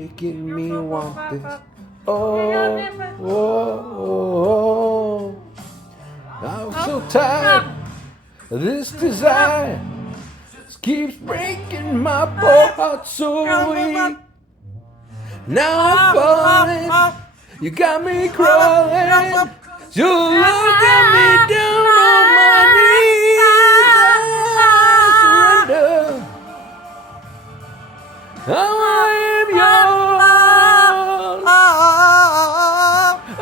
Making me want this. Oh, oh, oh. I'm so tired of this desire. It keeps breaking my poor heart so weak. Now I'm falling. You got me crawling. You look at me down on my knees. I surrender. I am yours.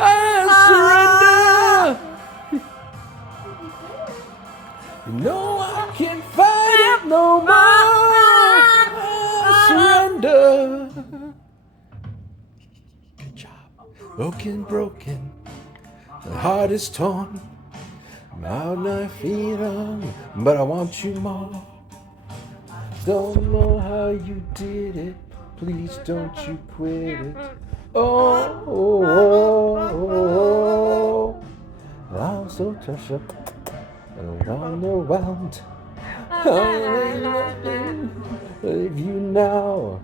I surrender. You know I can't fight it no more. I surrender. Good job. Broken. My heart is torn. I'm out my feet on, but I want you more. Don't know how you did it. Please don't you quit it. Oh, oh, oh, oh. I'm so touched up and underwhelmed. I'm leave you now.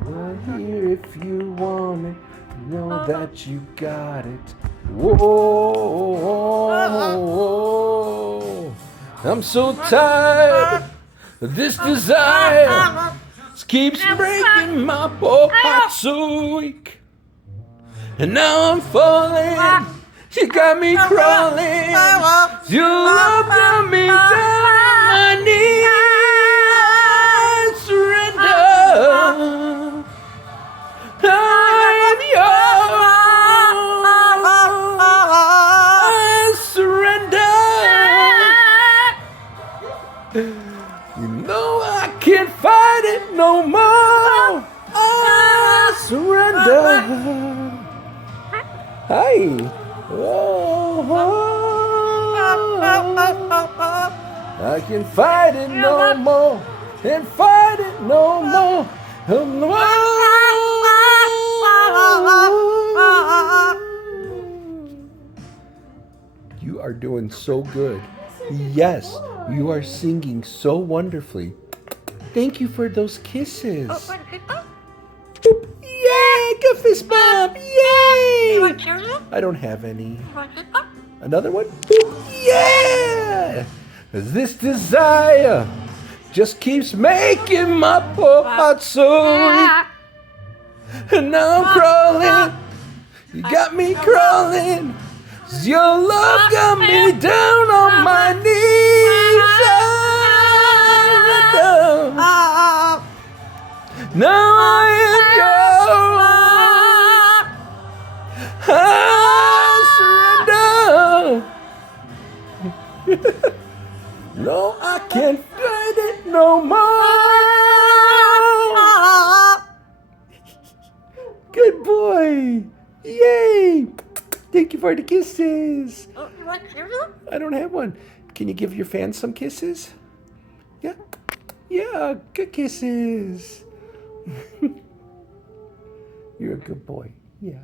I'm here if you want it. Know that you got it. Whoa, I'm so tired. This desire keeps breaking my poor heart so weak. And now I'm falling. You got me crawling. You love got me down on my knees. Surrender. I'm yours. Surrender. You know I can't fight it no more. I surrender. Hi. I can fight it no more. Can't fight it no more. You are doing so good. Yes, you are singing so wonderfully. Thank you for those kisses. Boop. Yay! Good fist bump! Yay! I don't have any. Another one? Boop. Yeah! This desire just keeps making my poor heart so weak. And now I'm crawling. You got me crawling. Your love got me down on my knees. Now I am yours. I surrender. No, I can't fight it no more. Good boy. Yay. Thank you for the kisses. I don't have one. Can you give your fans some kisses? Yeah. Yeah, good kisses. You're a good boy. Yeah.